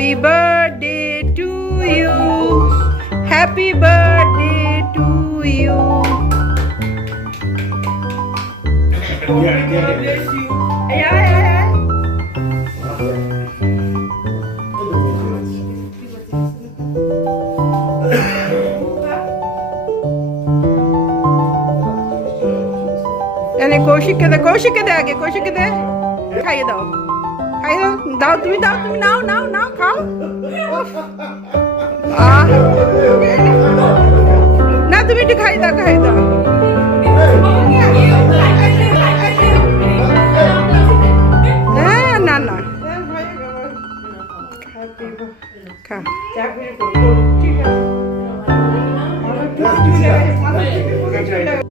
Happy birthday to you. Happy birthday to you. Bless you. Ay, ay, ay, ay. এনে কৌশিককে দে আগে কৌশিককে দে খাইয়ে দাও দাও তুমি নাও খাও আহ, না তুমি একটু খাই দাও হ্যাঁ না খা ঠিক আছে